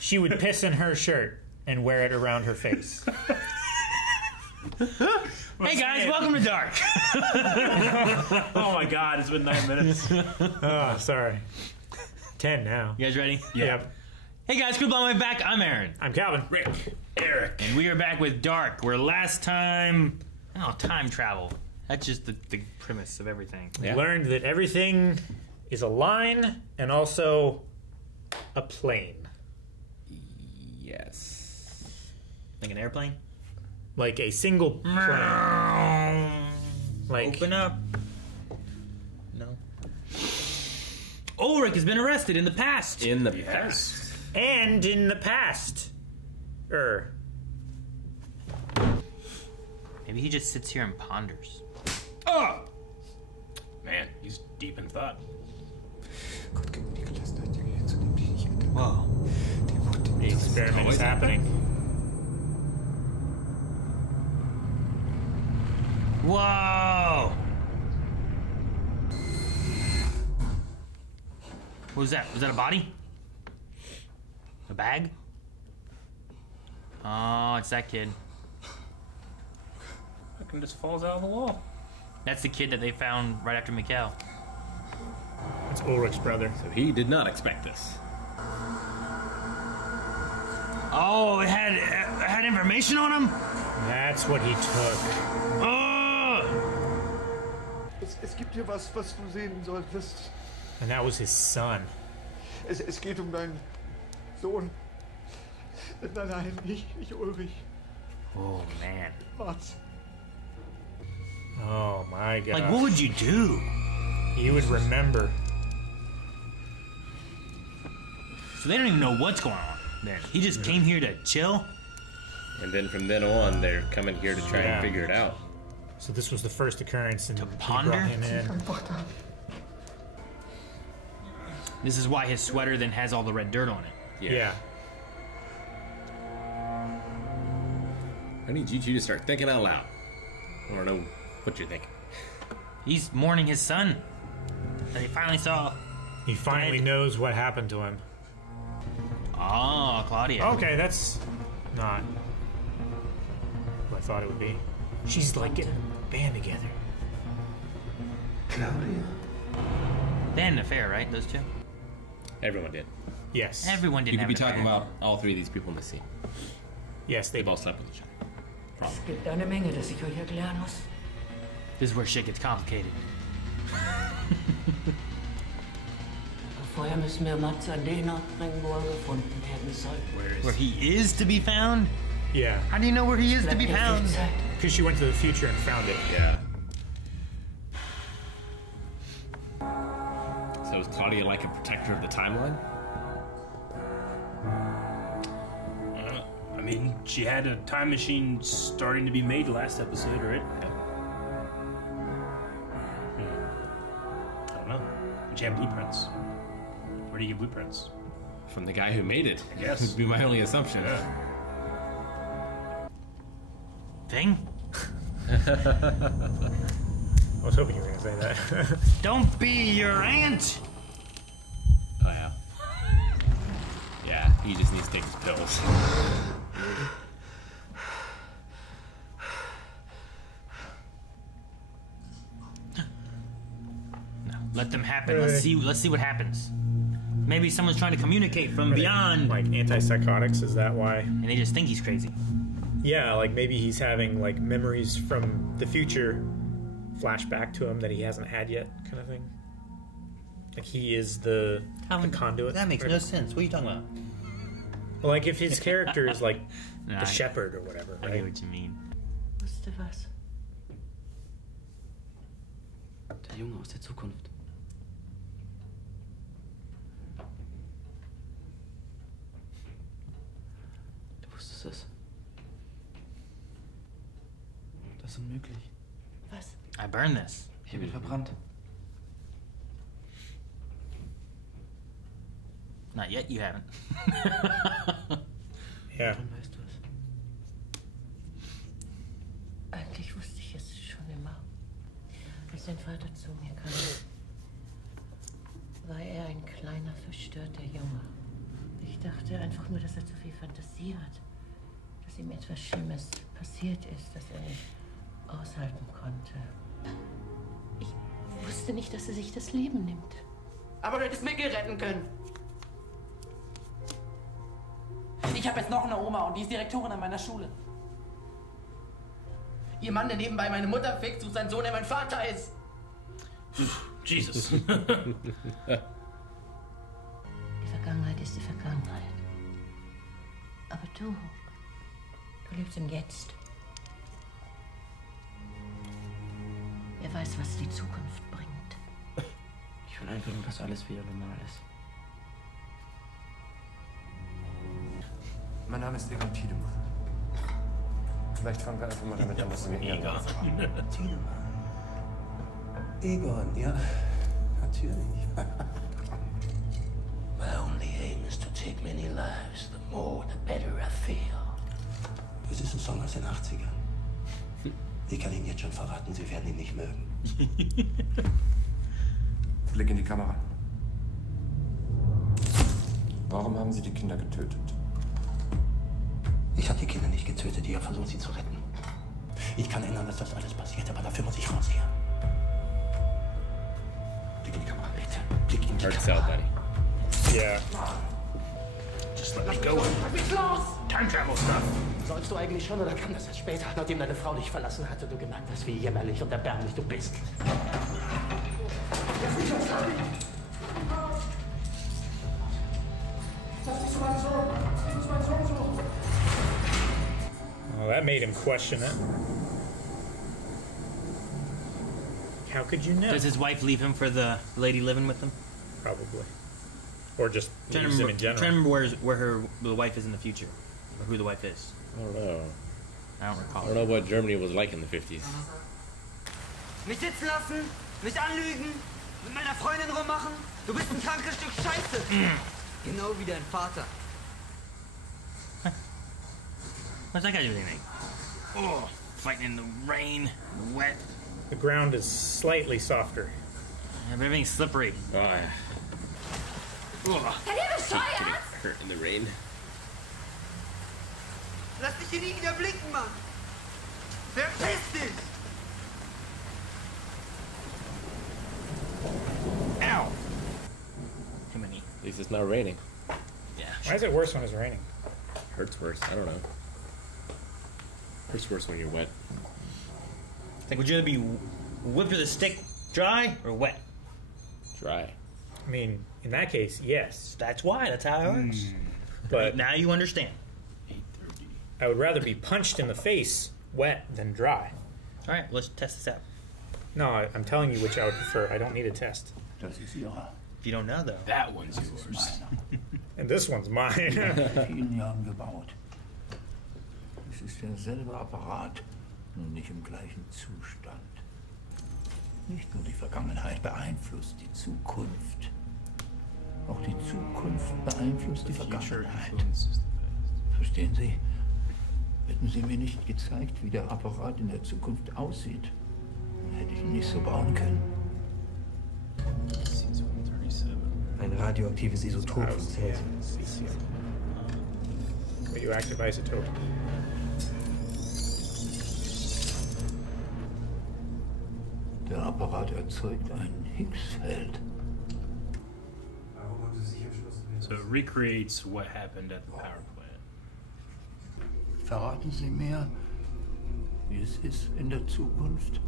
she would piss in her shirt and wear it around her face. Hey guys, welcome to Dark. Oh my God, it's been 9 minutes. Oh, sorry. 10 now. You guys ready? Yep. Hey guys, Crew Blow My Back. I'm Aaron. I'm Calvin. Rick, Eric. And we are back with Dark, where last time... Oh, time travel. That's just the premise of everything. We learned that everything is a line and also a plane. Yes. Like an airplane? Like a single plane. Like, Open up. No. Ulrich has been arrested in the past. In the past. and in the past. Maybe he just sits here and ponders. Oh! Man, he's deep in thought. Whoa. The experiment is happening. Whoa! What was that? Was that a body? A bag? Oh, it's that kid. Fucking just falls out of the wall. That's the kid that they found right after Mikkel. It's Ulrich's brother. So he did not expect this. Oh, it had information on him? That's what he took. Oh! Es gibt hier was du sehen solltest. And that was his son. Es geht deinen Sohn. Nein, nicht Ulrich. Oh, man. Warte. Oh my god. Like, what would you do? He would remember. So they don't even know what's going on then. He just came here to chill? And then from then on, they're coming here to try and figure it out. So this was the first occurrence, and To he ponder? brought him in. This is why his sweater then has all the red dirt on it. Yeah. I need you two to start thinking out loud. I don't know what you're thinking. He's mourning his son that he finally saw. He finally knows what happened to him. Oh, Claudia. Okay, that's not what I thought it would be. She's like getting a band together. Claudia. They had an affair, right? Those two? Everyone did. Yes. Everyone didn't You could have be an talking affair. about all three of these people in the scene. Yes, They they both slept with each other. Es gibt eine Menge, das ich euch erklären muss. This is where shit gets complicated. Vorher müssen wir Mats an den Ort bringen, wo gefunden werden soll. Where he is to be found? Yeah. How do you know where he is to be Bleibt nicht found? viel Zeit. Because she went to the future and found it. Yeah. So is Claudia like a protector of the timeline? I mean, she had a time machine starting to be made last episode, right? I don't know. But she had blueprints. Where do you get blueprints? From the guy who made it. Yes. Would be my only assumption. Thing? I was hoping you were going to say that. Don't be your aunt! Oh, yeah. Yeah, he just needs to take his pills. No, let them happen. Let's see what happens. Maybe someone's trying to communicate from beyond, Like antipsychotics, is that why? and they just think he's crazy. Yeah, like maybe he's having like memories from the future flash back to him that he hasn't had yet, kind of thing. Like he is the conduit. That makes no sense. What are you talking about? Well, like if his character is like Nah, the shepherd or whatever, I right? get what you mean. Wusste was? Der Junge aus der Zukunft. Du wusstest es. Das ist unmöglich. Was? I burned this. Hier wird verbrannt. Not yet, you haven't. Yeah. Dann weißt du es. Eigentlich wusste ich es schon immer. Als dein Vater zu mir kam, war er ein kleiner, verstörter Junge. Ich Ich dachte einfach nur, dass er zu viel Fantasie hat. Dass ihm etwas Schlimmes passiert ist, das er nicht aushalten konnte. Ich wusste nicht, dass er sich das Leben nimmt. Aber du hättest Mickel retten können. Ich habe jetzt noch eine Oma und die ist Direktorin an meiner Schule. Ihr Mann, der nebenbei meine Mutter fickt, sucht seinen Sohn, der mein Vater ist. Jesus. Die Vergangenheit ist die Vergangenheit. Aber du lebst im Jetzt. Wer weiß, was die Zukunft bringt. Ich will einfach nur, dass alles wieder normal ist. Mein Name ist Tiedeman. Vielleicht fangen wir einfach mal damit an, was wir hier Tiedeman. Egon, ja, natürlich. My only aim is to take many lives. The more, the better I feel. Es ist ein Song aus den 80ern. Ich kann Ihnen jetzt schon verraten, Sie werden ihn nicht mögen. Blick in die Kamera. Warum haben Sie die Kinder getötet? Ich habe die Kinder nicht getötet, ich habe versucht, sie zu retten. Ich kann ändern, dass das alles passiert, aber dafür muss ich raus hier. Blick in die Kamera, bitte. Blick in die Kamera. Buddy. Yeah. Just let me go. Lass mich los! Time travel stuff. Sollst du eigentlich schon oder kam das erst später, nachdem deine Frau dich verlassen hatte, du gemerkt hast, wie jämmerlich und erbärmlich du bist? Well, that made him question it. How could you know? Does his wife leave him for the lady living with him? Probably. Or just Trying to leaves him remember, in general. trying to remember where the wife is in the future. Or who the wife is. I don't know. I don't recall. I don't know what Germany was like in the 50s. Mich sitzen lassen, mich anlügen, mit meiner Freundin rummachen. Du bist ein krankes Stück Scheiße. Genau wie dein Vater. What's that guy doing? Oh, fighting in the rain, wet. The ground is slightly softer. Yeah, but everything's slippery. Oh, yeah. Oh. Seid ihr bescheuert? Hurt in the rain. Lass dich hier nie wieder blicken, Mann. Verpiss dich! Ow! Too many. At least it's not raining. Yeah. Why is it worse when it's raining? Hurts worse. I don't know. Hurts worse when you're wet. Like, would you rather be whipped with a stick dry or wet? Dry. I mean, in that case, yes. That's why. That's how it works. But Now you understand. I would rather be punched in the face wet than dry. All right, let's test this out. No, I'm telling you which I would prefer. I don't need a test. Das ist Ihre. If you don't know, though. That one's yours. And this one's mine. Vielen Jahren gebaut. Es ist derselbe Apparat, nur nicht im gleichen Zustand. Nicht nur die Vergangenheit beeinflusst die Zukunft. Auch die Zukunft beeinflusst die Vergangenheit. Verstehen Sie? Hätten Sie mir nicht gezeigt, wie der Apparat in der Zukunft aussieht, dann hätte ich ihn nicht so bauen können. Ein radioaktives Isotop von Cäsium. Radioactive isotope. Der Apparat erzeugt ein Higgs-Feld. So it recreates what happened at the power plant. Verraten Sie mir, wie es ist in der Zukunft?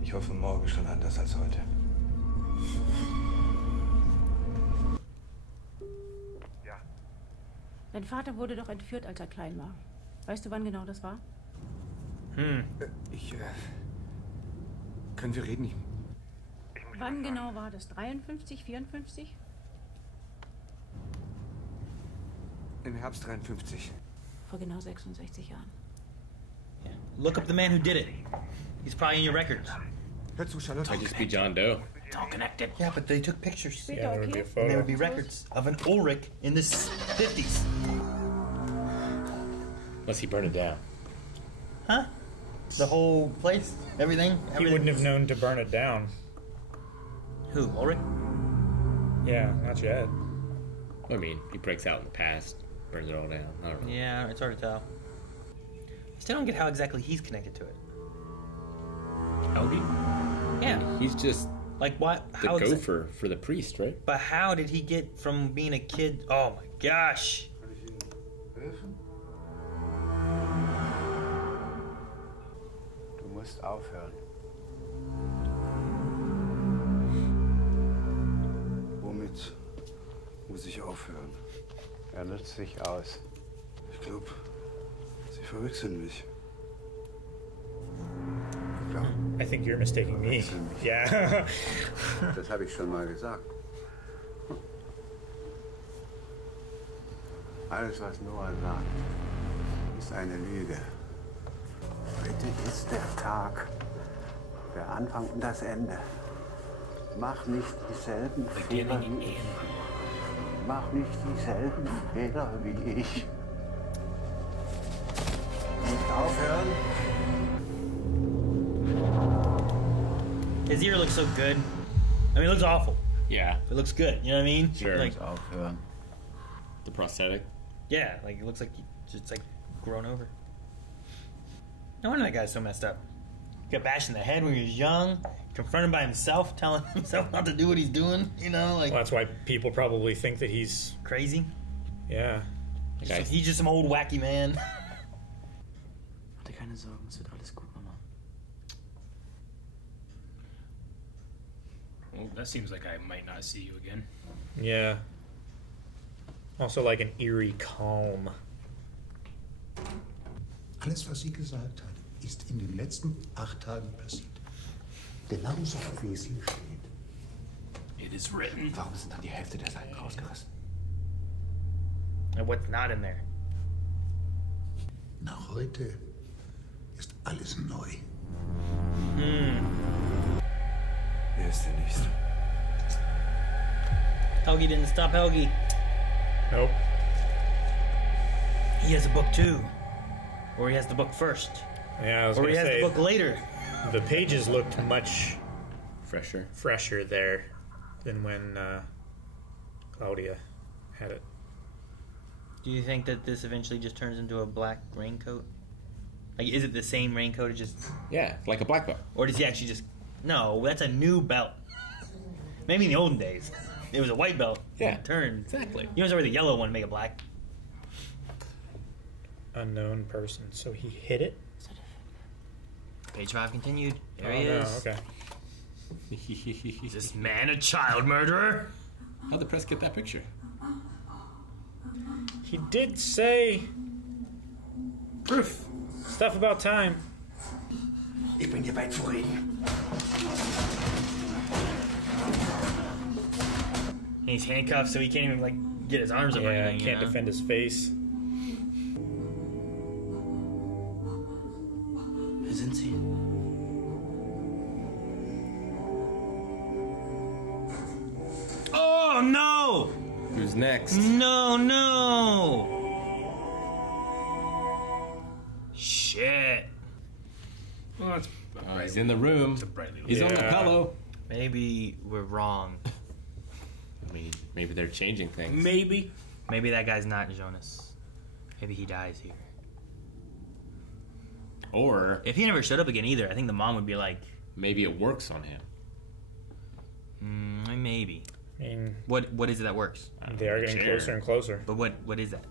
Ich hoffe, morgen schon anders als heute. Dein Vater wurde doch entführt, als er klein war. Weißt du, wann genau das war? Können wir reden? Wann genau war das? 53, 54? Im Herbst 53. Vor genau 66 Jahren. Yeah. Look up the man who did it. He's probably in your records. Hör zu, Charlotte. Might just be John Doe. It's all connected. Yeah, but they took pictures. Yeah, there would be a And there photo. would be records of an Ulrich in the 50s. Unless he burned it down. Huh? The whole place? Everything? He wouldn't have known to burn it down. Who, Ulrich? Yeah, not yet. I mean, he breaks out in the past, burns it all down. I don't know. Yeah, it's hard to tell. I still don't get how exactly he's connected to it. Helge? Yeah. He's just like what? The gopher for the priest, right? But how did he get from being a kid? Oh my gosh! Du musst aufhören. Womit muss ich aufhören? Er nutzt sich aus. Ich glaube, Sie verwechseln mich. I think you're mistaking me. Yeah. Das habe ich schon mal gesagt. Alles, was Noah sagt, ist eine Lüge. Heute ist der Tag, der Anfang und das Ende. Mach nicht dieselben Fehler wie ich. Mach nicht dieselben Fehler wie ich. Nicht aufhören. His ear looks so good. I mean, it looks awful. Yeah. It looks good. You know what I mean? Sure. Like, the prosthetic. Yeah, like it looks like it's like grown over. No wonder that guy's so messed up. Got bashed in the head when he was young, confronted by himself, telling himself not to do what he's doing. You know, like Well, that's why people probably think that he's crazy. Yeah. He's just some old wacky man. Hatte keine Sorgen, es wird alles gut, Mama. Well, that seems like I might not see you again. Yeah. Also like an eerie calm. Alles, was sie gesagt hat, ist in den letzten 8 Tagen passiert. Genauso, wie es hier steht. It is written. Warum sind dann die Hälfte der Seiten rausgerissen? And what's not in there? Nach heute ist alles neu. Wer ist der Nächste? Helge didn't stop Helge. Nope. He has a book too. Or he has the book first. Yeah, I was Or gonna he has say, the book later. The pages looked much fresher there than when Claudia had it. Do you think that this eventually just turns into a black raincoat? Like, is it the same raincoat? It just like a black belt. Or does he actually just? No, that's a new belt. Maybe in the olden days, it was a white belt. Yeah, it turned exactly. You know, wear the yellow one, make it black. Unknown person. So he hit it? Page 5 continued. There Oh, he no, is. okay. Is this man a child murderer? How'd the press get that picture? He did say proof stuff about time. Ich bin hier weit zu reden. And he's handcuffed, so he can't even like get his arms up or anything. He can't defend his face. Wer sind Sie? Oh no! Who's next? No! Shit. Well, that's he's in the room. He's on the pillow. Maybe we're wrong. I mean, maybe they're changing things. Maybe that guy's not Jonas. Maybe he dies here. Or if he never showed up again either, I think the mom would be like, maybe it works on him. Maybe. I mean, what is it that works? They are getting closer and closer. But what is that?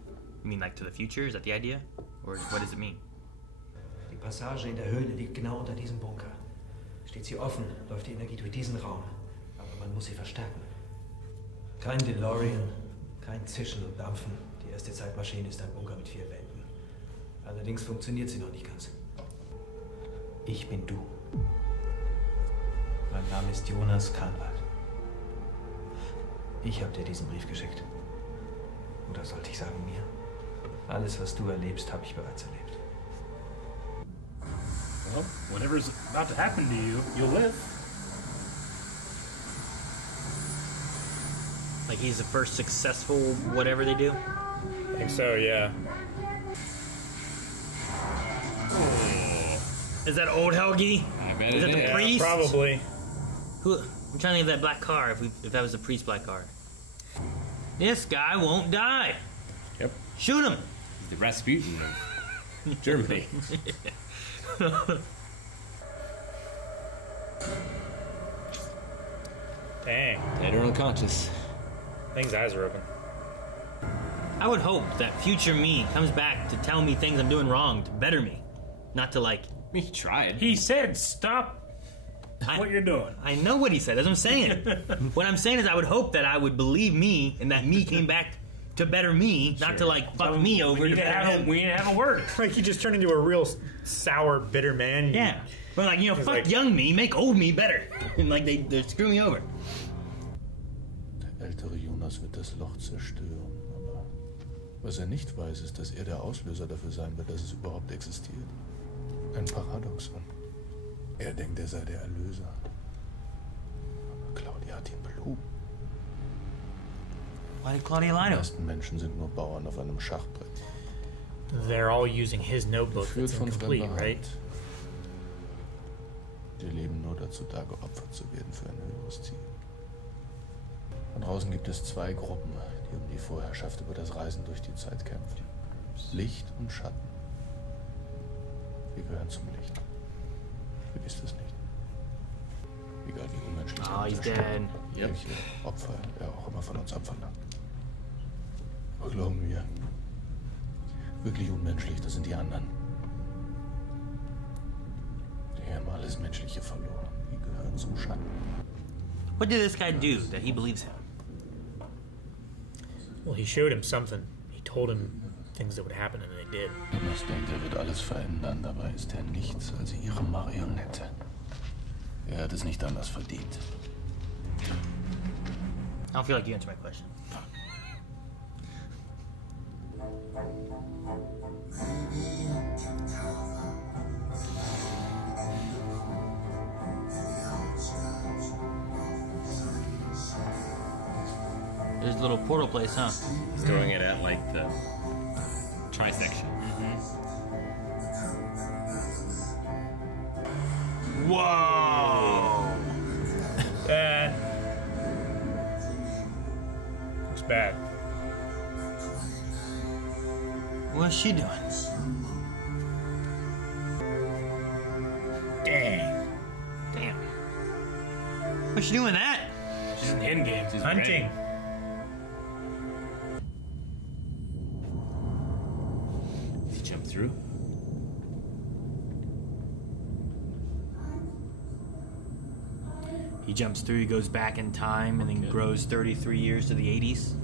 You mean like to the future? Is that the idea? Or what does it mean? Die Passage in der Höhle liegt genau unter diesem Bunker. Steht sie offen, läuft die Energie durch diesen Raum. Aber man muss sie verstärken. Kein DeLorean, kein Zischen und Dampfen. Die erste Zeitmaschine ist ein Bunker mit 4 Wänden. Allerdings funktioniert sie noch nicht ganz. Ich bin du. Mein Name ist Jonas Visions. Ich habe dir diesen Brief geschickt. Oder sollte ich sagen mir? Alles, was du erlebst, habe ich bereits erlebt. Well, whatever's about to happen to you, you'll live. Like he's the first successful whatever they do? I think so, yeah. Is that old Helge? I bet is that the priest? Probably. Who? I'm trying to think of that black car. If that was the priest black car. This guy won't die. Yep. Shoot him. He's the Rasputin of Germany. Dang. Dead or unconscious. I think his eyes are open. I would hope that future me comes back to tell me things I'm doing wrong, to better me. Not to like... He tried. He said stop what you're doing. I know what he said. That's what I'm saying. What I'm saying is I would hope that I would believe me and that me came back to better me, not to like fuck me over. We need to have a word. Like he just turned into a real sour, bitter man. Yeah. But like, you know, fuck like, young me, make old me better. And like they screw me over. Der ältere Jonas wird das Loch zerstören, aber was nicht weiß, ist, dass der Auslöser dafür sein wird, dass es überhaupt existiert. Ein Paradoxon. Denkt, sei der Erlöser. Aber Claudia hat ihn belogen. Why did Claudia lie to him? Die meisten Menschen sind nur Bauern auf einem Schachbrett. They're all using his notebook that's incomplete, right? Die leben nur dazu da, geopfert zu werden für ein höheres Ziel. Und draußen gibt es zwei Gruppen, die um die Vorherrschaft über das Reisen durch die Zeit kämpfen. Licht und Schatten. Wir gehören zum Licht. Vergiss das nicht. Egal wie unmenschlich welche Opfer er auch immer von uns abverlangt. Aber glauben wir, wirklich unmenschlich, das sind die anderen. Die haben alles Menschliche verloren. Die gehören zum Schatten. What did this guy do that he believes him? Well, he showed him something. He told him things that would happen, and they did. Jonas denkt, wird alles verändern. Dabei ist nichts als ihre Marionette. Hat es nicht anders verdient. I don't feel like you answered my question. There's a little portal place, huh? He's throwing it at like the trisection. Whoa! Looks bad. What's she doing? Dang. Damn. What's she doing that? She's an end game. She's hunting. Did he jump through? He jumps through, he goes back in time, and then grows 33 years to the 80s.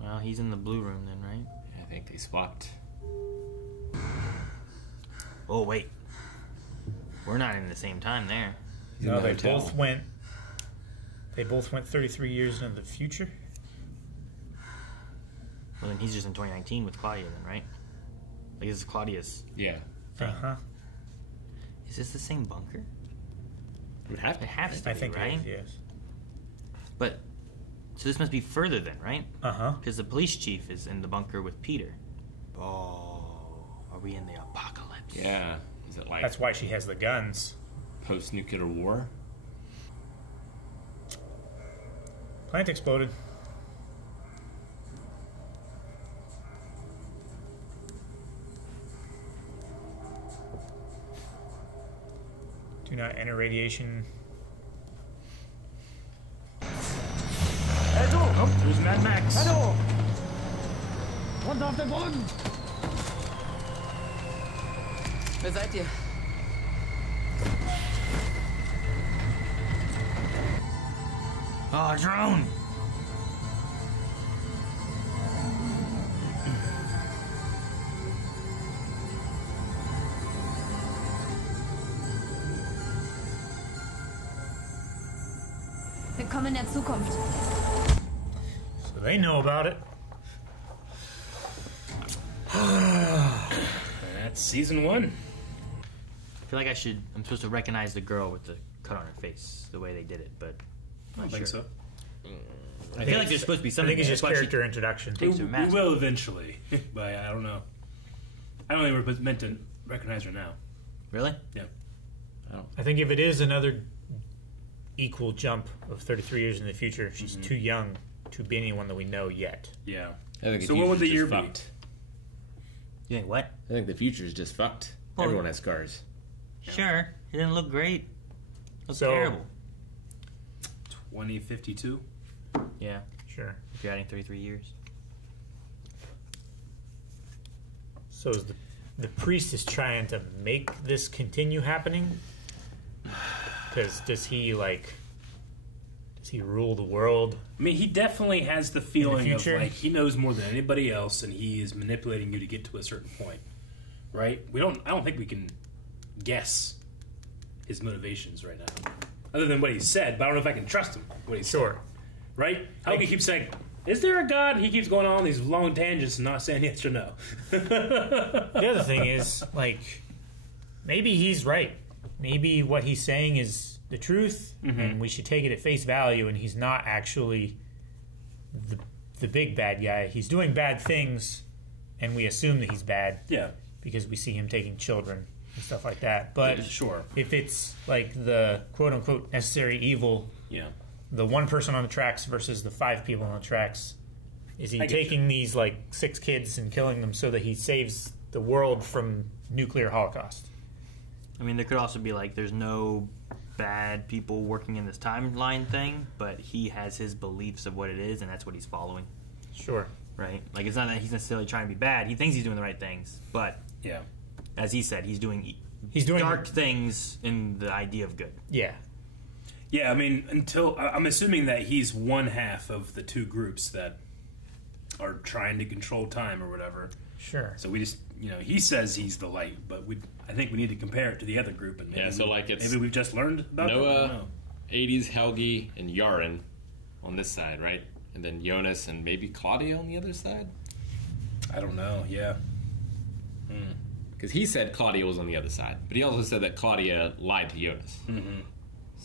Well, he's in the blue room then, right? Yeah, I think they swapped. Oh, wait. We're not in the same time there. No, they both went 33 years into the future. Well, then he's just in 2019 with Claudia then, right? Like, this is Claudia's Yeah. thing. Uh-huh. Is this the same bunker? It would have to. It has to I be, think right? it is, yes. But, so this must be further then, right? Uh-huh. Because the police chief is in the bunker with Peter. Oh, are we in the apocalypse? Yeah. Is it like That's why she has the guns. post-nuclear war? Plant exploded. Do not enter radiation. Hey, du! Oh, there's Mad Max. Hallo! Runter auf den Boden! Wer seid ihr? Oh, drone! Willkommen in der Zukunft. So they know about it. That's season 1. feel like I'm supposed to recognize the girl with the cut on her face, the way they did it, but I don't think so. I feel like there's supposed to be something. I think it's just character introduction. We will eventually, but I don't know. I don't think we're meant to recognize her now. Really? Yeah. I think if it is another equal jump of 33 years in the future, she's too young to be anyone that we know yet. Yeah. I think So what would the year be? fucked. You think what? I think the future is just fucked. Well, Everyone has scars. Sure. It didn't look great. It looks So- terrible. 2052? Yeah. Sure. If you're adding 33 years. So is the priest is trying to make this continue happening? Because does he rule the world? I mean, he definitely has the feeling of future? like he knows more than anybody else, and he is manipulating you to get to a certain point, right? I don't think we can guess his motivations right now, other than what he said. But I don't know if I can trust him. What he said, right? Helge keeps saying, "Is there a God?" And he keeps going on these long tangents and not saying yes or no. The other thing is, like, maybe he's right. Maybe what he's saying is the truth, and we should take it at face value, and he's not actually the big bad guy. He's doing bad things, and we assume that he's bad. Yeah. Because we see him taking children and stuff like that. But sure, if it's like the quote-unquote necessary evil, the one person on the tracks versus the 5 people on the tracks, is he taking these, like, 6 kids and killing them so that he saves the world from nuclear holocaust? I mean, there could also be like, there's no bad people working in this timeline thing, but he has his beliefs of what it is, and that's what he's following. Sure. Right? Like, it's not that he's necessarily trying to be bad. He thinks he's doing the right things, but as he said, he's doing dark things in the idea of good. Yeah. Yeah, I mean, I'm assuming that he's one half of the 2 groups that are trying to control time or whatever. Sure. So we just, he says he's the light, but I think we need to compare it to the other group. And maybe So like it's maybe we've just learned about Noah, 80s Helge, and Yaren on this side, right? And then Jonas and maybe Claudia on the other side? I don't know, yeah. Because he said Claudia was on the other side, but he also said that Claudia lied to Jonas.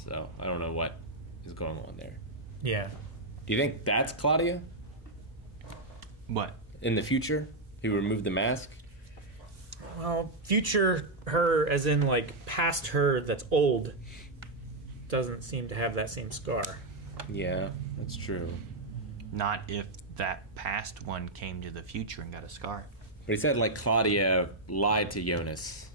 So I don't know what is going on there. Yeah. Do you think that's Claudia? What? In the future? Who removed the mask? Well, future her, as in, like, past her that's old, doesn't seem to have that same scar. Yeah, that's true. Not if that past one came to the future and got a scar. But he said, like, Claudia lied to Jonas.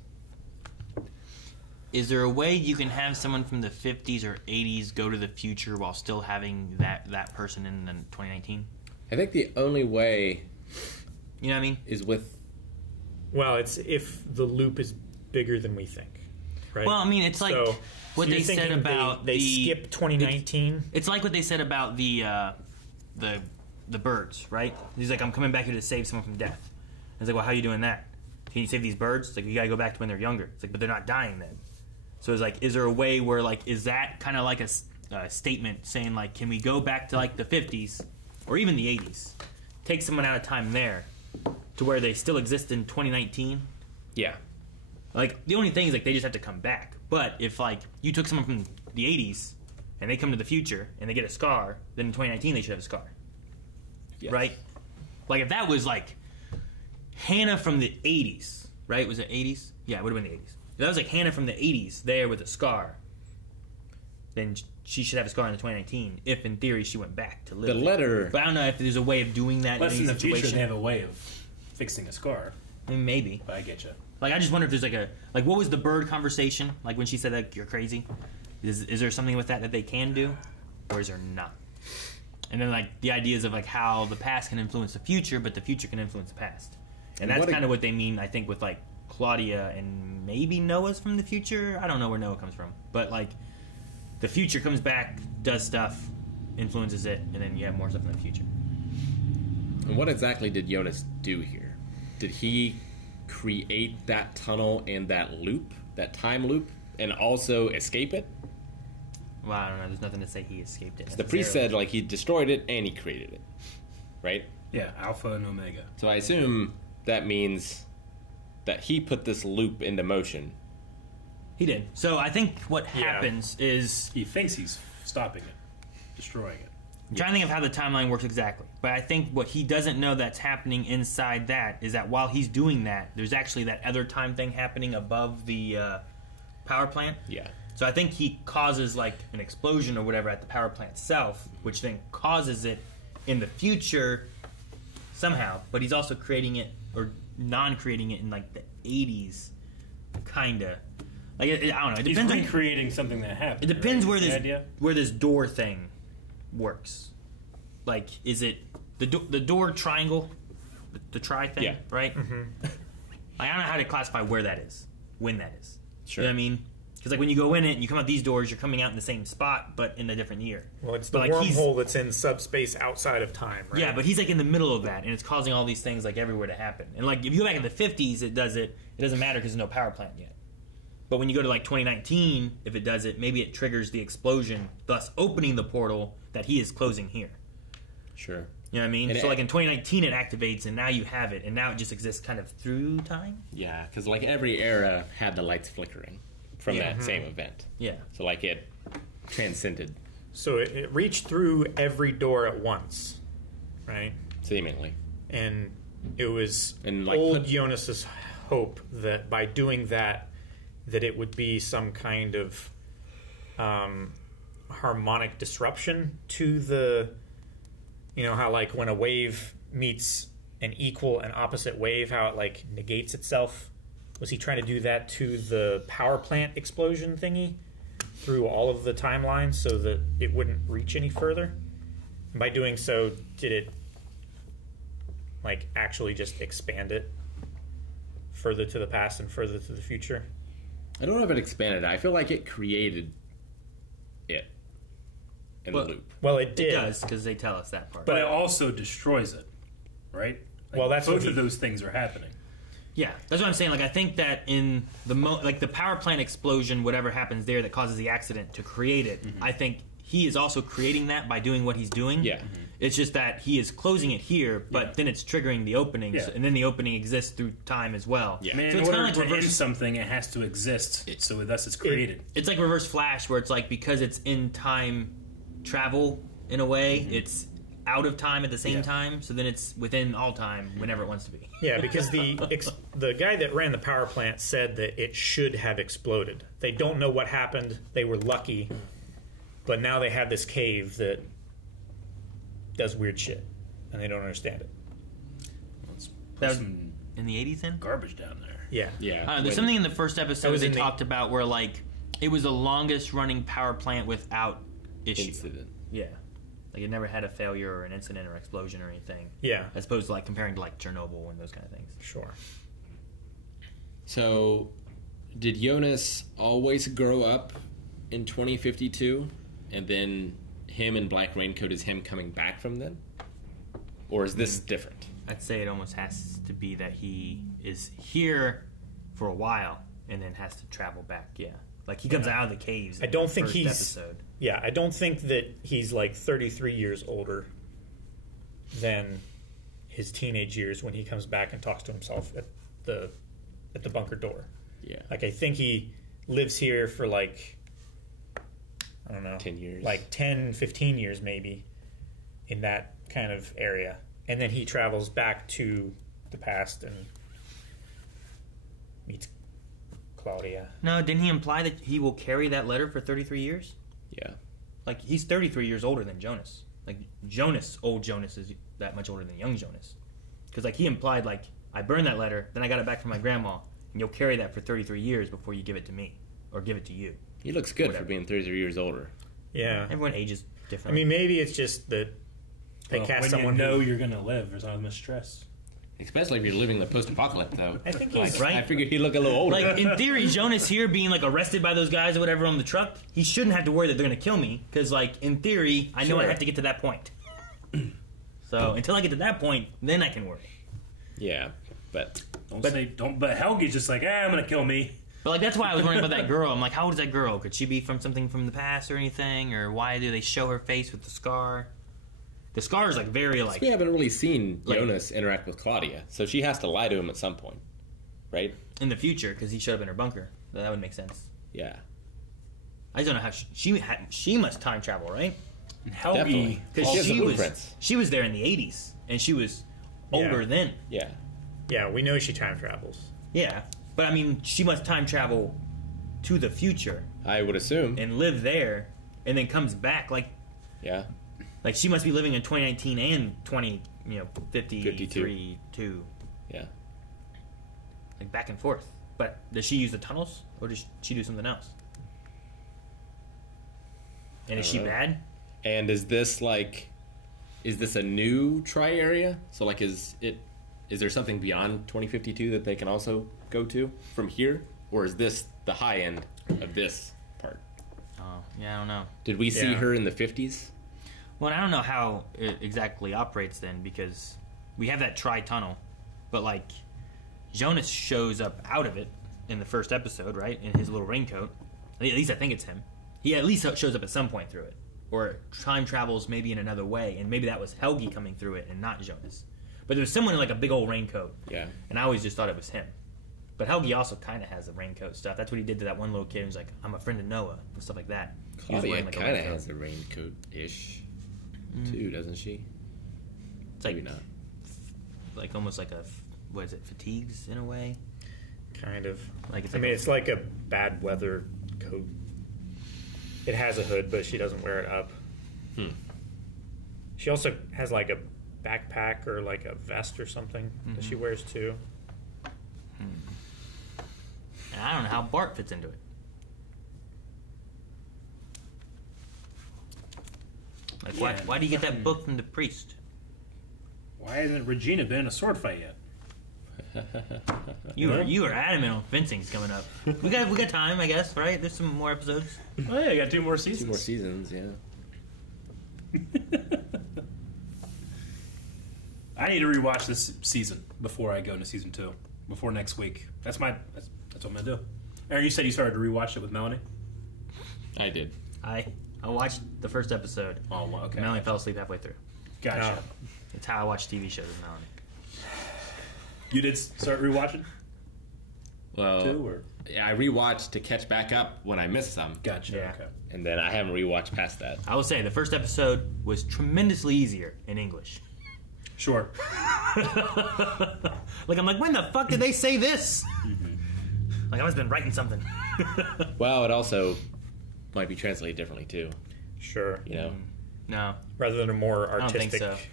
Is there a way you can have someone from the 50s or 80s go to the future while still having that person in 2019? I think the only way... You know what I mean? Is with... Well, it's if the loop is bigger than we think, right? Well, I mean, it's like what you're they said thinking about they skip 2019. It's like what they said about the birds, right? He's like, I'm coming back here to save someone from death. It's like, well, how are you doing that? Can you save these birds? It's like, you gotta go back to when they're younger. It's like, but they're not dying then. So it's like, is there a way where, like, is that kind of like a statement saying, like, can we go back to, like, the 50s or even the 80s, take someone out of time there to where they still exist in 2019? Yeah. Like, the only thing is, like, they just have to come back. But if, like, you took someone from the 80s and they come to the future and they get a scar, then in 2019 they should have a scar. Yes. Right? Like, if that was, like, Hannah from the 80s, right? Was it 80s? Yeah, it would have been the 80s. If that was, like, Hannah from the 80s there with a scar, then she should have a scar in the 2019, if, in theory, she went back to live. The letter... But I don't know if there's a way of doing that Unless in any in the situation. future they have a way of fixing a scar. I mean, maybe. But I get you. Like, I just wonder if there's, like, what was the bird conversation? Like, when she said, like, you're crazy? Is there something with that they can do? Or is there not? And then, like, the ideas of, like, how the past can influence the future, but the future can influence the past. And that's kind of what they mean, I think, with, like, Claudia and maybe Noah's from the future. I don't know where Noah comes from. But, like, the future comes back, does stuff, influences it, and then you have more stuff in the future. And what exactly did Jonas do here? Did he create that tunnel and that loop, that time loop, and also escape it? Well, I don't know. There's nothing to say he escaped it. The priest said, like, he destroyed it and he created it. Right? Yeah, Alpha and Omega. So I assume that means that he put this loop into motion He did. So I think what happens is... He thinks he's stopping it, destroying it. I'm trying to think of how the timeline works exactly. But I think what he doesn't know that's happening inside that is that while he's doing that, there's actually that other time thing happening above the power plant. Yeah. So I think he causes like an explosion or whatever at the power plant itself, which then causes it in the future somehow. But he's also creating it or non-creating it in like the 80s, kinda. Like I don't know. It depends. He's recreating something that happened. It depends right? where this door thing works. Like, is it the door triangle, the tri thing, Yeah. right? Mm-hmm. I don't know how to classify where that is, when that is. Sure. You know what I mean? Because like when you go in it and you come out these doors, you're coming out in the same spot, but in a different year. Well, it's the like wormhole that's in subspace outside of time, right? Yeah, but he's like in the middle of that, and it's causing all these things like everywhere to happen. And like if you go back in the 50s, it doesn't matter because there's no power plant yet. But when you go to like 2019, if it does it, maybe it triggers the explosion, thus opening the portal that he is closing here. Sure. You know what I mean? And So like in 2019 it activates, and now you have it, and now it just exists kind of through time? Yeah, because like every era had the lights flickering from Yeah. that same event. Yeah. So like it transcended. So it reached through every door at once, right? Seemingly. And it was like old Jonas's hope that by doing that it would be some kind of harmonic disruption to the, you know, how like when a wave meets an equal and opposite wave, how it like negates itself. Was he trying to do that to the power plant explosion thingy through all of the timelines so that it wouldn't reach any further? And by doing so, did it like actually just expand it further to the past and further to the future? I don't know if it expanded. I feel like it created it in the loop. Well, it did. It does, because they tell us that part. But it also destroys it, right? Like, well, that's both of those things are happening. Yeah, that's what I'm saying. Like, I think that in the like the power plant explosion, whatever happens there that causes the accident to create it, I think he is also creating that by doing what he's doing. Yeah. It's just that he is closing it here, but then it's triggering the openings, Yeah. and then the opening exists through time as well. Yeah. I mean, So in it's order kind of like to end reverse. something, it has to exist, so thus it's created. It's like Reverse Flash, where it's like because it's in time travel in a way, it's out of time at the same time. So then it's within all time whenever it wants to be. Yeah, because the guy that ran the power plant said that it should have exploded. They don't know what happened. They were lucky, but now they have this cave that does weird shit, and they don't understand it. That was in the 80s then? Garbage down there. Yeah. Yeah. There's something in the first episode was they in the- talked about where like it was the longest running power plant without issue. Incident. Yeah. Like it never had a failure or an incident or explosion or anything. Yeah. As opposed to like comparing to like Chernobyl and those kind of things. Sure. So, did Jonas always grow up in 2052, and then him in Black Raincoat is him coming back from then? Or is this different? I'd say it almost has to be that he is here for a while and then has to travel back. Yeah. Like he comes out of the caves. I don't in the think first he's. episode. Yeah, I don't think that he's like 33 years older than his teenage years when he comes back and talks to himself at the bunker door. Yeah. Like I think he lives here for like, I don't know, 10 years. like 10, 15 years maybe, in that kind of area, and then he travels back to the past and meets Claudia. No, didn't he imply that he will carry that letter for 33 years? Yeah. Like, he's 33 years older than Jonas. Like, old Jonas is that much older than young Jonas. Because, like, he implied, like, I burned that letter, then I got it back from my grandma, and you'll carry that for 33 years before you give it to me, or give it to you. He looks good for being 33 years older. Yeah. Everyone ages I differently. mean, maybe it's just that they cast when someone you know who... you're going to live, there's not much stress. Especially if you're living the post-apocalypse, though. I think he's... Right? I figured he'd look a little older. Like, in theory, Jonas here being, like, arrested by those guys or whatever on the truck, he shouldn't have to worry that they're going to kill me, because, like, in theory, I know I Sure. have to get to that point. So, until I get to that point, then I can worry. Yeah, but... But Helge's just like, I'm going to kill me. But, like, that's why I was wondering about that girl. I'm like, how old is that girl? Could she be from something from the past or anything? Or why do they show her face with the scar? The scar is, like, very, like... We haven't really seen like- Jonas interact with Claudia, so she has to lie to him at some point, right? In the future, because he showed up in her bunker. That would make sense. Yeah. I don't know how she must time travel, right? And Helge, Definitely. Because blueprints. she was there in the 80s, and she was older then. Yeah. Yeah, we know she time travels. Yeah, but I mean, she must time travel to the future. I would assume. And live there, and then comes back. Like she must be living in 2019 and 53 too. Yeah. Like back and forth. But does she use the tunnels, or does she do something else? And is she bad? And is this a new tri area? So like, is there something beyond 2052 that they can also go to from here, or is this the high end of this part? Oh, yeah, I don't know. Did we see her in the 50s? Well, I don't know how it exactly operates then, because we have that tri-tunnel, but like Jonas shows up out of it in the first episode, right? In his little raincoat. At least I think it's him. He at least shows up at some point through it. Or time travels maybe in another way, and maybe that was Helge coming through it and not Jonas. But there was someone in like a big old raincoat. Yeah. And I always just thought it was him. But Helge also kind of has the raincoat stuff. That's what he did to that one little kid. He was like, I'm a friend of Noah, and stuff like that. Claudia kind of has the raincoat-ish, too, doesn't she? It's like, maybe not. Like almost like what is it, fatigues in a way? Kind of. Like it's like a bad weather coat. It has a hood, but she doesn't wear it up. She also has like a backpack or like a vest or something that she wears too. And I don't know how Bart fits into it. Like, why do you get that book from the priest? Why hasn't Regina been in a sword fight yet? You were adamant on fencing's coming up. We got time, I guess, right? There's some more episodes. Oh yeah, you got 2 more seasons. 2 more seasons, yeah. I need to rewatch this season before I go into season 2. Before next week. That's what I'm gonna do. Aaron, you said you started to rewatch it with Melanie. I did. I watched the first episode. Oh, okay. Melanie fell asleep halfway through. Gotcha. It's how I watch TV shows with Melanie. You did start rewatching? Well, 2 or? Yeah, I rewatched to catch back up when I missed some. Gotcha. Yeah. Okay. And then I haven't rewatched past that. I will say the first episode was tremendously easier in English. Sure. Like I'm like, when the fuck did they say this? Like I must have been writing something. Well, it also might be translated differently too. Sure. You know. No. Rather than a more I don't artistic think so. thing.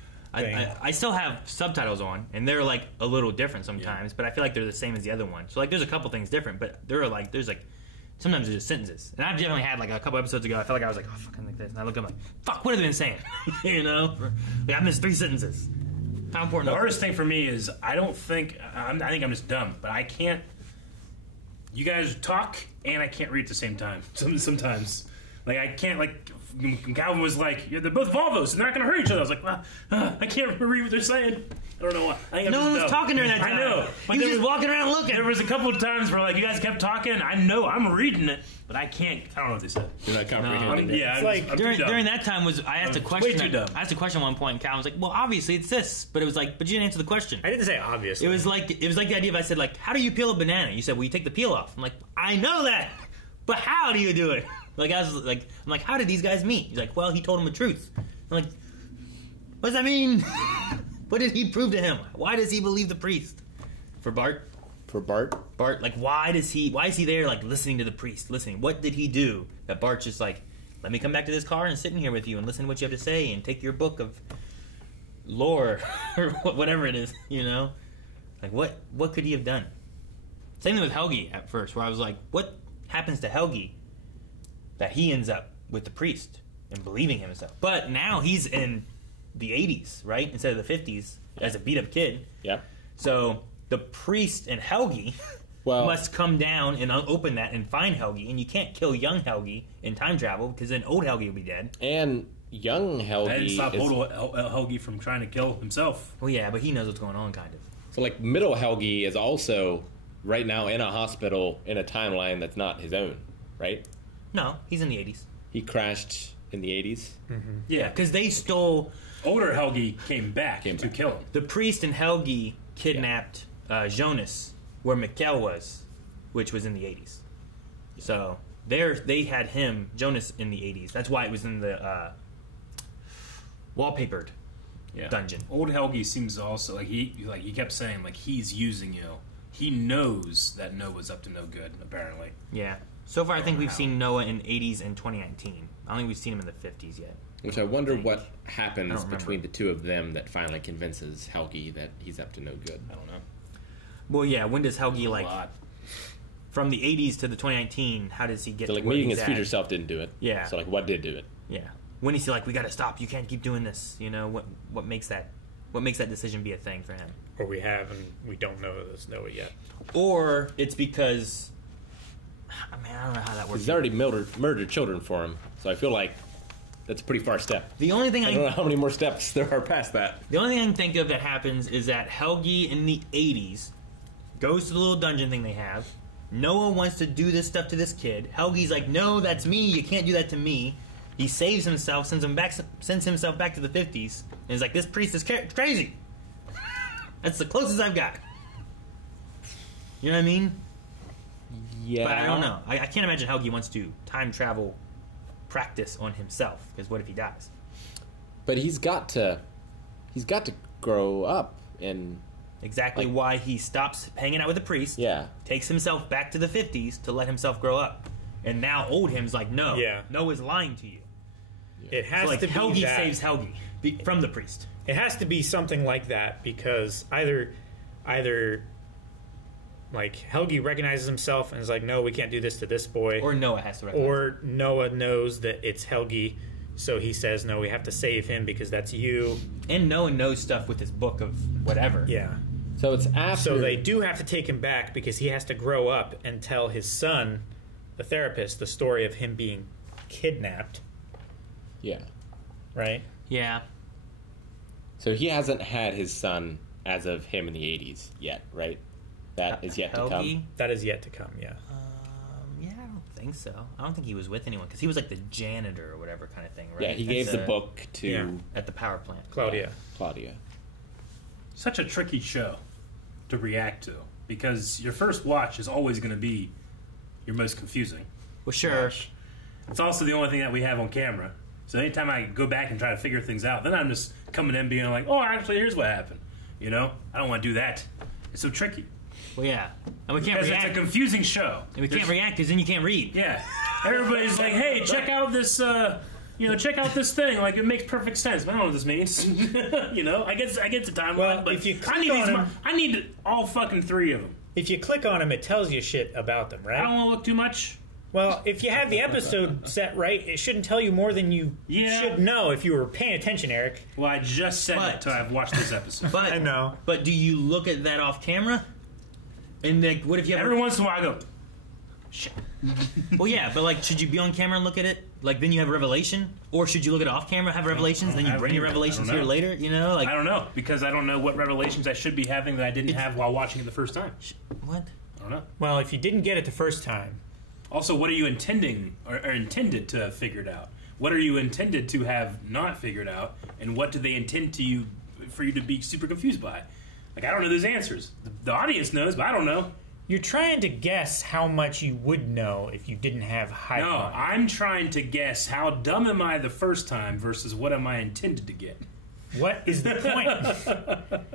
I still have subtitles on, and they're like a little different sometimes, but I feel like they're the same as the other one. So like, there's a couple things different, but there's like sometimes there's just sentences. And I've definitely had like a couple episodes ago, I felt like I was like, oh fucking like this, and I look up like, fuck, what have they been saying? You know, like I missed 3 sentences. How important? The hardest thing for me is I think I'm just dumb, but I can't. You guys talk and I can't read at the same time. Sometimes, like I can't like. Calvin was like, "They're both Volvos, and they're not going to hurt each other." I was like, well, "I can't read what they're saying." I don't know why. No one was talking during that time. I know. He was just walking around looking. There was a couple of times where like you guys kept talking. I know I'm reading it, but I can't. I don't know what they said. You're not comprehending. Yeah, it's like during that time I asked a question. Way too dumb. I asked a question at one point, and Calvin was like, "Well, obviously it's this," but it was like, "But you didn't answer the question." I didn't say obviously. It was like the idea of I said like, "How do you peel a banana?" You said, "Well, you take the peel off." I'm like, "I know that, but how do you do it?" Like I'm like, "How did these guys meet?" He's like, "Well, he told him the truth." I'm like, "What does that mean?" What did he prove to him? Why does he believe the priest? For Bart, like why is he there like listening to the priest? Listening. What did he do that Bart's just like, let me come back to this car and sit in here with you and listen to what you have to say and take your book of lore or whatever it is, you know? Like what could he have done? Same thing with Helge at first, where I was like, what happens to Helge that he ends up with the priest and believing him and stuff? But now he's in the 80s, right? Instead of the 50s, as a beat-up kid. Yeah. So the priest and Helge must come down and open that and find Helge, and you can't kill young Helge in time travel because then old Helge will be dead. And young Helge That didn't stop old Helge from trying to kill himself. Well, yeah, but he knows what's going on, kind of. So, like, middle Helge is also right now in a hospital in a timeline that's not his own, right? No, he's in the 80s. He crashed in the 80s? Mm-hmm. Yeah, because they stole... Older Helge came back to kill him. The priest and Helge kidnapped Jonas where Mikkel was, which was in the 80s. So they had him, Jonas, in the 80s. That's why it was in the wallpapered dungeon. Old Helge seems also he kept saying like he's using you. He knows that Noah's up to no good, apparently. Yeah. So far, I think we've seen Noah in 80s and 2019. I don't think we've seen him in the 50s yet. Which I wonder what happens between the two of them that finally convinces Helge that he's up to no good. I don't know. Well, yeah. When does Helge from the 80s to the 2019? How does he get? So like to where meeting he's his at? future self didn't do it. Yeah. So like what did do it? Yeah. When is he like, we got to stop? You can't keep doing this. You know what makes that decision be a thing for him? Or we have and we don't know it yet. Or it's because I don't know how that works. He's already murdered children for him, so I feel like that's a pretty far step. The only thing I don't know how many more steps there are past that. The only thing I can think of that happens is that Helge in the 80s goes to the little dungeon thing they have. Noah wants to do this stuff to this kid. Helge's like, no, that's me. You can't do that to me. He saves himself, sends himself back to the 50s, and he's like, this priest is crazy. That's the closest I've got. You know what I mean? Yeah. But I don't know. I can't imagine Helge wants to time travel practice on himself, because what if he dies? But he's got to grow up and exactly why he stops hanging out with the priest. Yeah. Takes himself back to the 50s to let himself grow up. And now old him's like, no. Yeah. Noah's lying to you. It has so to be Helge that. saves Helge from the priest. It has to be something like that because either like Helge recognizes himself and is like, no, we can't do this to this boy. Or Noah has to recognize. Or Noah knows that it's Helge, so he says, no, we have to save him because that's you. And Noah knows stuff with his book of whatever. Yeah. So it's after. So they do have to take him back because he has to grow up and tell his son, the therapist, the story of him being kidnapped. Yeah. Right? Yeah. So he hasn't had his son as of him in the 80s yet, right? That is yet to come. That is yet to come, yeah. Yeah, I don't think so. I don't think he was with anyone because he was like the janitor or whatever kind of thing, right? Yeah, he gave the book to... at the power plant. Claudia. Such a tricky show to react to because your first watch is always going to be your most confusing. Well, sure. Watch. It's also the only thing that we have on camera. So anytime I go back and try to figure things out, then I'm just coming in being like, oh, actually, here's what happened. You know? I don't want to do that. It's so tricky. Well, yeah. And we can't because react. It's a confusing show. And we can't react because then you can't read. Yeah. Everybody's like, hey, check out this, check out this thing. Like, it makes perfect sense. But I don't know what this means. You know? I get the timeline, Well, but if you I need all fucking three of them. If you click on them, it tells you shit about them, right? I don't want to look too much. Well, if you have the episode set right, it shouldn't tell you more than you should know if you were paying attention, Eric. Well, I just said it until I've watched this episode. But I know. But do you look at that off camera? And like, what if you every once in a while I go, shit. Well, yeah, but like, should you be on camera and look at it? Like, then you have a revelation, or should you look at it off camera, have revelations, then you bring your revelations here later? You know, like I don't know because I don't know what revelations I should be having that I didn't have while watching it the first time. What? I don't know. Well, if you didn't get it the first time. Also, what are you intending or intended to have figured out? What are you intended to have not figured out, and what do they intend for you to be super confused by? Like, I don't know those answers. The audience knows, but I don't know. You're trying to guess how much you would know if you didn't have high. No, I'm trying to guess how dumb am I the first time versus what am I intended to get. What is the point?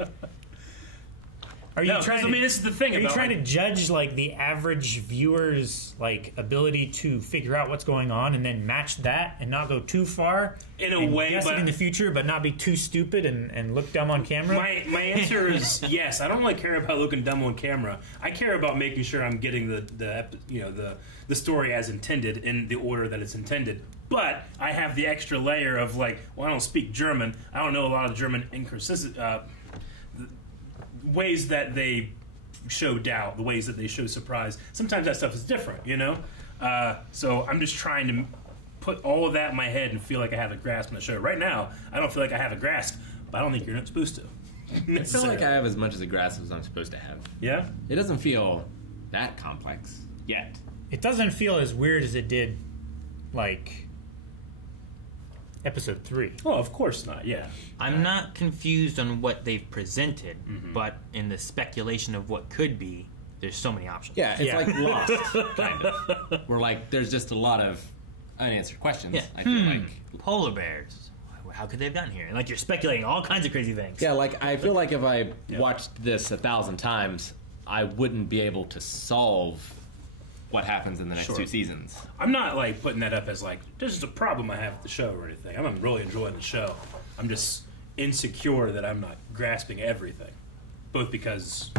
Are you trying? I mean, this is the thing. Are you trying to judge like the average viewer's like ability to figure out what's going on and then match that and not go too far in a way, guess but it in the future, but not be too stupid and look dumb on camera? My answer is yes. I don't really care about looking dumb on camera. I care about making sure I'm getting the story as intended in the order that it's intended. But I have the extra layer of like, well, I don't speak German. I don't know a lot of German ways that they show doubt, the ways that they show surprise. Sometimes that stuff is different, you know? So I'm just trying to put all of that in my head and feel like I have a grasp on the show. Right now, I don't feel like I have a grasp, but I don't think you're not supposed to. I feel like I have as much as a grasp as I'm supposed to have. Yeah? It doesn't feel that complex yet. It doesn't feel as weird as it did, like, episode 3. Oh, of course not, yeah. I'm not confused on what they've presented, but in the speculation of what could be, there's so many options. Yeah, it's like Lost, kind of. Where like there's just a lot of unanswered questions. Yeah. I feel like polar bears. How could they have gotten here? And like you're speculating all kinds of crazy things. Yeah, like I feel like if I watched this 1,000 times, I wouldn't be able to solve what happens in the next 2 seasons. I'm not like putting that up as like this is a problem I have with the show or anything. I'm really enjoying the show. I'm just insecure that I'm not grasping everything, both because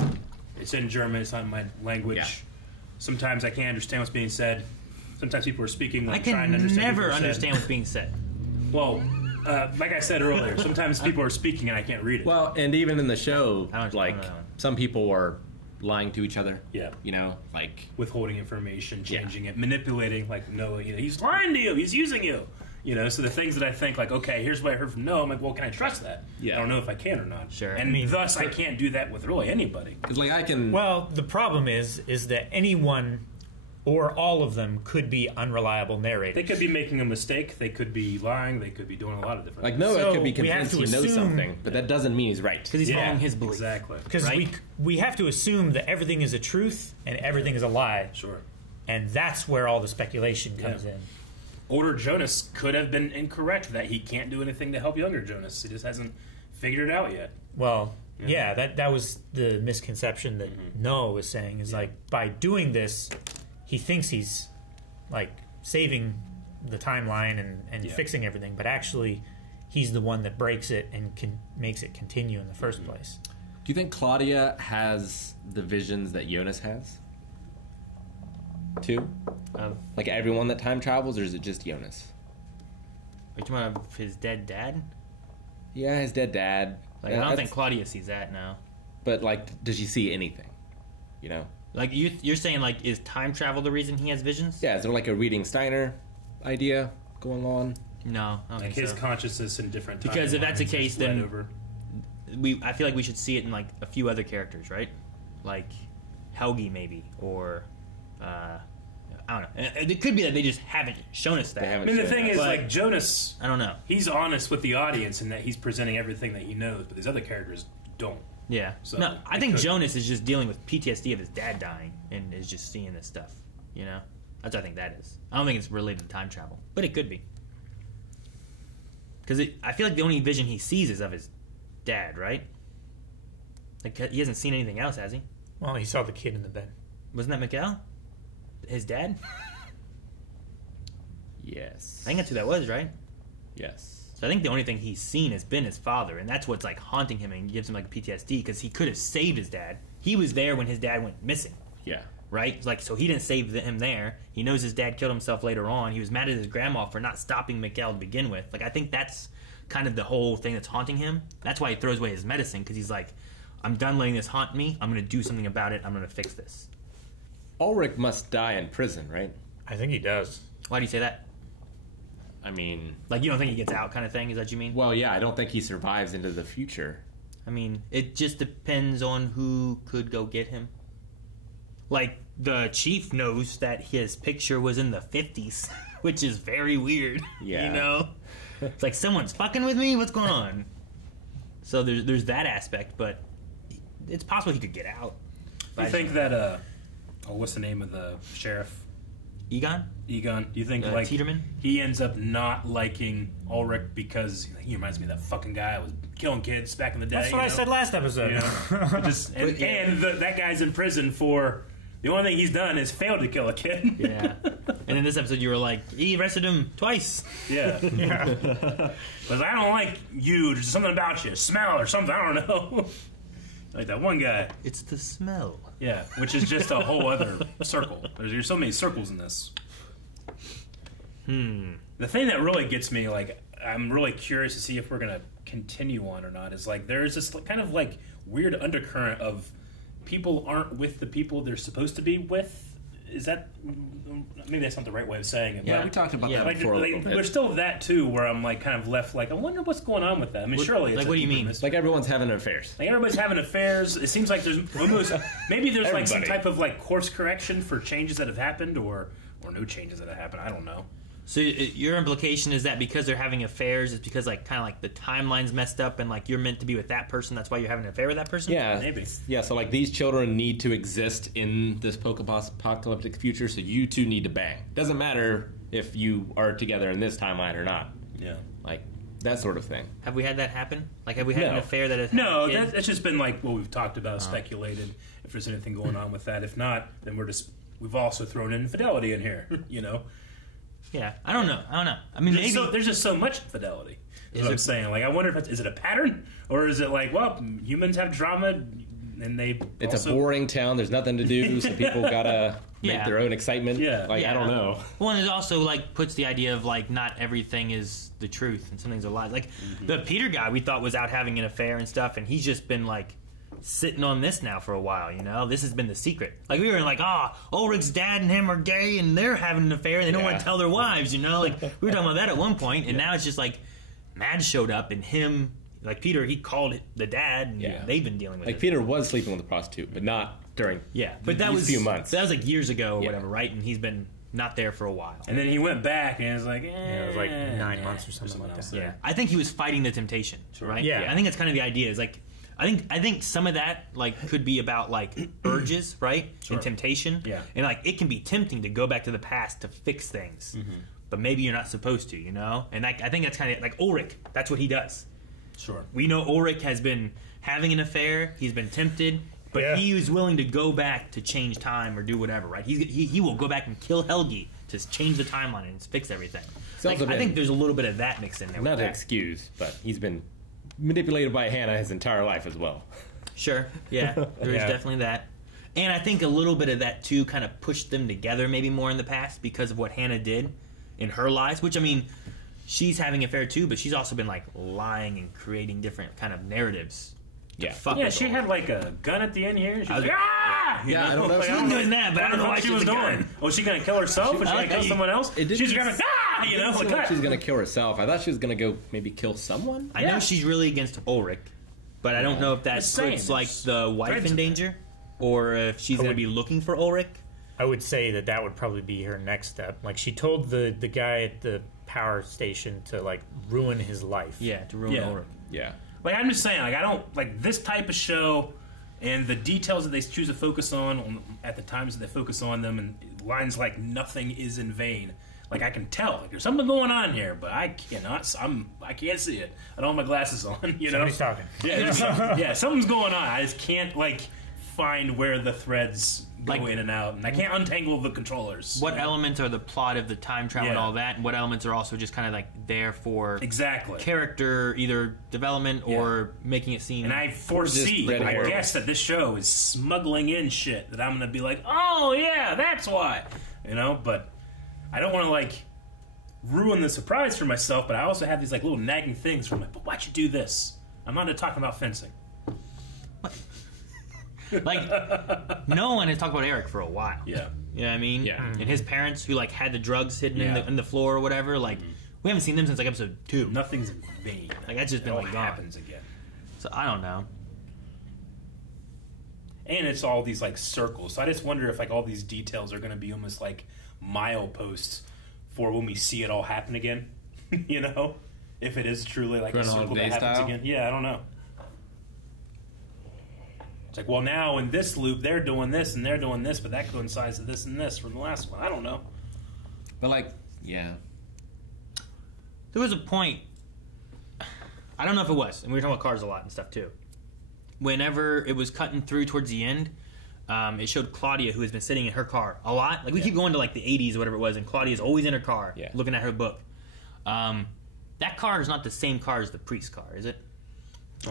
it's in German, it's not my language. Yeah. Sometimes I can't understand what's being said. Sometimes people are speaking. Like, I can trying to understand never what understand what's being said. Well, like I said earlier, sometimes people are speaking and I can't read it. Well, and even in the show, like some people are lying to each other. Yeah. You know, like withholding information, changing it, manipulating. Like, no, you know, he's lying to you. He's using you. You know, so the things that I think, like, okay, here's what I heard from no, I'm like, well, can I trust that? Yeah. I don't know if I can or not. Sure. And thus, I can't do that with really anybody. Because, like, I can... Well, the problem is that anyone or all of them could be unreliable narrators. They could be making a mistake. They could be lying. They could be doing a lot of different Like, things. Noah could be convinced he knows something, but that doesn't mean he's right. Because he's following his belief. Exactly. Because we have to assume that everything is a truth and everything is a lie. Sure. And that's where all the speculation comes in. Older Jonas could have been incorrect that he can't do anything to help younger Jonas. He just hasn't figured it out yet. Well, yeah, that was the misconception that Noah was saying, is like, by doing this, he thinks he's like saving the timeline and fixing everything, but actually he's the one that breaks it and makes it continue in the first place. Do you think Claudia has the visions that Jonas has? Too? Like everyone that time travels, or is it just Jonas? Are you talking about his dead dad? Yeah, his dead dad. Like, I don't think Claudia sees that now. But, like, does she see anything? You know? Like, you're saying, like, is time travel the reason he has visions? Yeah, is there, like, a reading Steiner idea going on? No, I don't Like think his so. consciousness in different timelines. Because if that's the case, spread then over. I feel like we should see it in, like, a few other characters, right? Like Helge, maybe, or I don't know. It could be that they just haven't shown us that. I mean, the thing is, like, Jonas, I don't know. He's honest with the audience in that he's presenting everything that he knows, but these other characters don't. Yeah. So no, I think Jonas is just dealing with PTSD of his dad dying and is just seeing this stuff. You know? That's what I think that is. I don't think it's related to time travel, but it could be. Because I feel like the only vision he sees is of his dad, right? Like, he hasn't seen anything else, has he? Well, he saw the kid in the bed. Wasn't that Mikhail? His dad? Yes. I think that's who that was, right? Yes. So I think the only thing he's seen has been his father, and that's what's like haunting him and gives him like PTSD, because he could have saved his dad. He was there when his dad went missing. Yeah. Right? Like, so he didn't save him there. He knows his dad killed himself later on. He was mad at his grandma for not stopping Mikhail to begin with. Like, I think that's kind of the whole thing that's haunting him. That's why he throws away his medicine, because he's like, I'm done letting this haunt me. I'm going to do something about it. I'm going to fix this. Ulrich must die in prison, right? I think he does. Why do you say that? I mean... Like, you don't think he gets out kind of thing? Is that what you mean? Well, yeah, I don't think he survives into the future. I mean, it just depends on who could go get him. Like, the chief knows that his picture was in the 50s, which is very weird. Yeah. You know? It's like, someone's fucking with me? What's going on? So there's that aspect, but it's possible he could get out. Do you think that, what's the name of the sheriff? Egon? Do you think, like, Tiedeman? he ends up not liking Ulrich because he reminds me of that fucking guy that was killing kids back in the day? That's what I said last episode. You know? That guy's in prison for... The only thing he's done is failed to kill a kid. Yeah. And in this episode, you were like, he arrested him twice. Yeah. But I don't like you. There's something about you. Smell or something. I don't know. Like that one guy. It's the smell. Yeah, which is just a whole other circle. There's so many circles in this. The thing that really gets me, like, I'm really curious to see if we're going to continue on or not, is like there's this kind of like weird undercurrent of people aren't with the people they're supposed to be with. Is that... Maybe that's not the right way of saying it. Yeah, but we talked about that like, before a little bit. There's still that, too, where I'm like kind of left like, I wonder what's going on with that. I mean, surely it's like, a what do you deeper mean? mystery. Like everyone's having affairs. Like everybody's having affairs. It seems like there's almost... Maybe there's like some Everybody. type of like course correction for changes that have happened or no changes that have happened. I don't know. So your implication is that because they're having affairs, it's because like kind of like the timeline's messed up, and like you're meant to be with that person. That's why you're having an affair with that person. Yeah, Maybe. Yeah, so like these children need to exist in this post-apocalyptic future, so you two need to bang. Doesn't matter if you are together in this timeline or not. Yeah. Like that sort of thing. Have we had that happen? Like, have we had No. an affair that has No, had a kid? that's just been like what we've talked about, speculated. If there's anything going on with that, if not, then we've also thrown infidelity in here. You know. Yeah, I don't know. I mean, maybe there's just so much infidelity. Is Is what it- I'm saying. Like, I wonder if is it a pattern, or is it like, well, humans have drama, and they It's also, a boring town. There's nothing to do, so people gotta make Yeah. their own excitement. Yeah. Like I don't know. Well, and it also like puts the idea of like not everything is the truth and something's a lie. Like the Peter guy we thought was out having an affair and stuff, and he's just been like sitting on this now for a while. You know, this has been the secret. Like we were like, Ulrich's dad and him are gay, and they're having an affair. And they don't want to tell their wives. You know, like we were talking about that at one point, and now it's just like Mads showed up and him. Like Peter, he called the dad, and they've been dealing with Like it. Peter was sleeping with a prostitute, but not during But that these was few months. That was like years ago or whatever, right? And he's been not there for a while. And then he went back, and it was like, it was like 9 months or something like that. Yeah, I think he was fighting the temptation, right? Yeah. I think that's kind of the idea. Is like, I think some of that like could be about like urges, right? Sure. And temptation. Yeah. And like it can be tempting to go back to the past to fix things, but maybe you're not supposed to, you know. And like, I think that's kind of like Ulrich. That's what he does. Sure. We know Ulrich has been having an affair. He's been tempted, but he was willing to go back to change time or do whatever, right? He will go back and kill Helge to change the timeline and fix everything. Like, I think there's a little bit of that mixed in there. Not with an that. excuse, but he's been manipulated by Hannah his entire life as well. Sure, yeah, there is definitely that. And I think a little bit of that, too, kind of pushed them together maybe more in the past because of what Hannah did in her lives, which, I mean, she's having an affair, too, but she's also been, like, lying and creating different kind of narratives. Yeah. Yeah, she had like a gun at the end here. She was like, ah! Yeah, I don't know if she was doing that, but I don't know why she she was was doing. doing. Was she gonna kill herself? Was she gonna kill someone else? She's gonna ah! You know, like She that. was gonna kill herself. I thought she was gonna go maybe kill someone. I know she's really against Ulrich, but I don't know if that Just saying, puts, like, the wife threads in in there. danger or if she's going to be looking for Ulrich. I would say that would probably be her next step. Like, she told the guy at the power station to, like, ruin his life. Yeah, to ruin Ulrich. Yeah. Like, I'm just saying, like, I don't like this type of show and the details that they choose to focus on at the times that they focus on them, and lines like "nothing is in vain." Like, I can tell, like, there's something going on here, but I cannot. I can't see it. I don't have my glasses on. You know, Somebody's talking. Yeah, something's going on. I just can't like find where the threads go in and out, and I can't untangle the controllers. What elements are the plot of the time travel and Yeah. all that, and what elements are also just kind of like there for Exactly. character either development or making it seem. And I foresee, I guess, that this show is smuggling in shit that I'm going to be like, oh, yeah, that's why. You know, but I don't want to, like, ruin the surprise for myself, but I also have these, like, little nagging things from like, but why'd you do this? I'm not talking about fencing. Like, no one has talked about Eric for a while. Yeah. You know what I mean? Yeah. And his parents who, like, had the drugs hidden Yeah. in the floor or whatever, like, we haven't seen them since, like, episode 2. Nothing's in vain. Like, that's just It been, all like, gone. happens again. So, I don't know. And it's all these, like, circles. So I just wonder if, like, all these details are going to be almost, like, mileposts for when we see it all happen again. You know? If it is truly, like, a circle that happens again. Yeah, I don't know. It's like, well, now in this loop, they're doing this and they're doing this, but that coincides with this and this from the last one. I don't know. But, like, yeah. There was a point, I don't know if it was, and we were talking about cars a lot and stuff too. Whenever it was cutting through towards the end, it showed Claudia, who has been sitting in her car a lot. Like, we keep going to, like, the 80s or whatever it was, and Claudia's always in her car, looking at her book. That car is not the same car as the priest car, is it?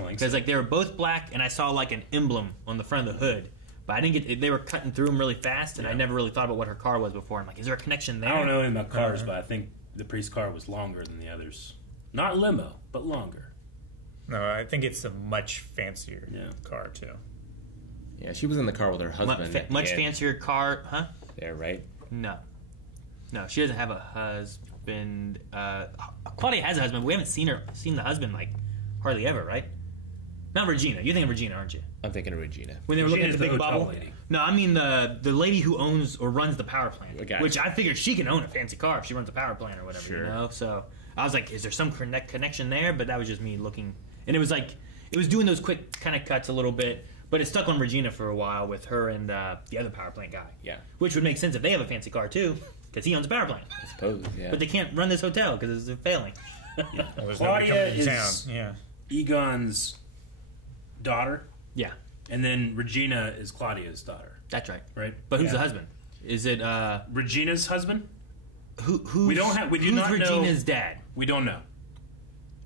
Because, like, they were both black, and I saw, like, an emblem on the front of the hood. But I didn't get... They were cutting through them really fast, and I never really thought about what her car was before. I'm like, is there a connection there? I don't know anything about cars, but I think the priest car was longer than the others. Not limo, but longer. No, I think it's a much fancier car, too. Yeah, she was in the car with her husband. Much fancier car, huh? Yeah, right? No, she doesn't have a husband. Claudia has a husband. But we haven't seen the husband like hardly ever, right? Not Regina. You're thinking of Regina, aren't you? I'm thinking of Regina. When they were looking at Regina's the big the hotel bubble. lady. No, I mean the lady who owns or runs the power plant. Okay. Which I figured she can own a fancy car if she runs a power plant or whatever. Sure. You know. So I was like, is there some connection there? But that was just me looking, and it was like it was doing those quick kind of cuts a little bit. But it stuck on Regina for a while with her and the other power plant guy. Yeah. Which would make sense if they have a fancy car too, because he owns a power plant. I suppose, yeah. But they can't run this hotel because it's failing. Claudia is Yeah. Egon's daughter. Yeah. And then Regina is Claudia's daughter. That's right. Right? But who's Yeah. the husband? Is it Regina's husband? who's We don't have. We do who's not know. Regina's dad? We don't know.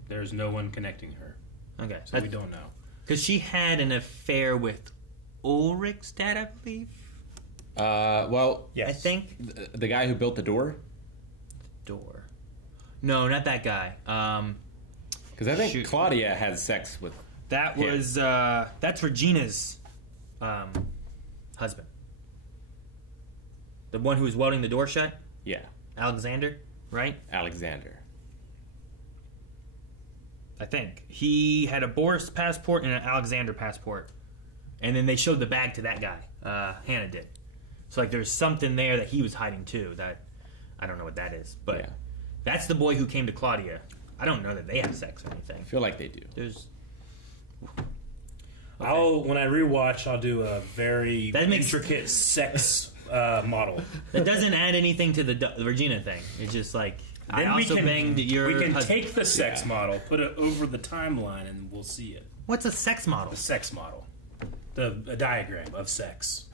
There's no one connecting her, Okay. so we don't know. Because she had an affair with Ulrich's dad, I believe. Well, I think the guy who built the door. door. No, not that guy. Because I think Claudia had sex with. That him. was that's Regina's husband. The one who was welding the door shut. Yeah, Alexander, right? Alexander. I think he had a Boris passport and an Alexander passport, and then they showed the bag to that guy. Hannah did. So like, there's something there that he was hiding too. That I don't know what that is, but that's the boy who came to Claudia. I don't know that they have sex or anything. I feel like they do. There's. When I rewatch, I'll do a very intricate sex model. That doesn't add anything to the Regina thing. It's just like I Then also banged your. we can husband. take the sex model, put it over the timeline, and we'll see it. What's a sex model? The sex model. A diagram of sex.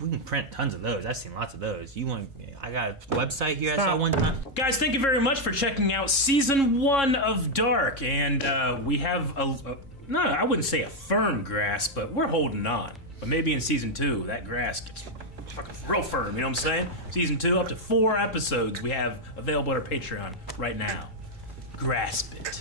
We can print tons of those. I've seen lots of those. You want? I got a website here. I saw one time. Guys, thank you very much for checking out Season 1 of Dark. And we have no, I wouldn't say a firm grasp, but we're holding on. But maybe in Season 2, that grasp gets fucking real firm, you know what I'm saying? Season 2, up to 4 episodes we have available at our Patreon right now. Grasp it.